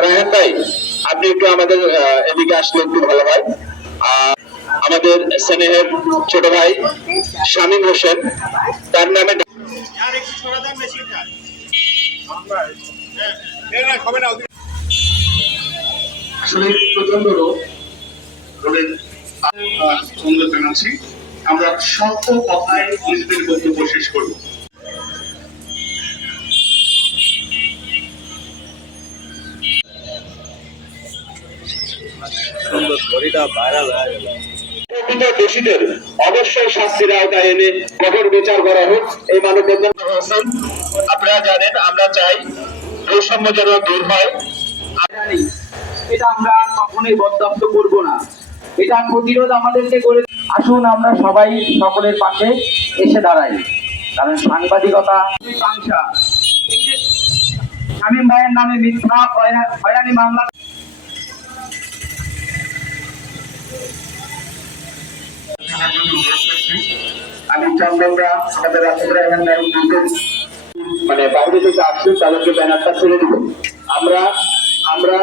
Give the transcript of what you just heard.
রায়হান ভাই, আপনি একটু আমাদের এদিকে আসলে একটু ভালো হয়। আমাদের স্নেহের ছোট ভাই শামীম হোসেন, তার নামে আসলে প্রচন্ড রোদের অনুরোধ জানাচ্ছি। আমরা স্বল্প কথায় নিজেদের বক্তব্য শেষ করবো। দোষীদের অবশ্যই শাস্তির আওতায় এনে কঠোর বিচার করা হোক, এই মানববন্ধন হয়েছেন। আপনারা জানেন আমরা চাই বৈষম্য যেন দূর হয়। এটা আমরা কখনোই বরদাস্ত করব না। এটা প্রতিরোধ আমাদেরকে করে। আসুন আমরা সবাই সকলের পাশে এসে দাঁড়াই, কারণ সাংবাদিকতা মীমাংসা। এই যে শামীম ভাইয়ের নামে মিথ্যা হয়রানি মামলা, আমি চন্দনরা আমাদের রাশেদ রায়হান মানে বাইরে থেকে আসছেন তাদেরকে ব্যানারটা ছেড়ে দিব। আমরা আমরা